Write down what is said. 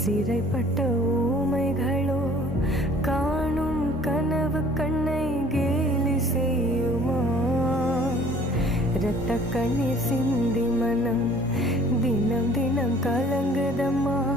சிறைப்பட்ட ஊமைகளோ காணும் கனவு கண்ணை கேலி செய்யுமா? இரத்த கண்ணீர் சிந்தி மனம் தினம் தினம் கலங்குதம்மா.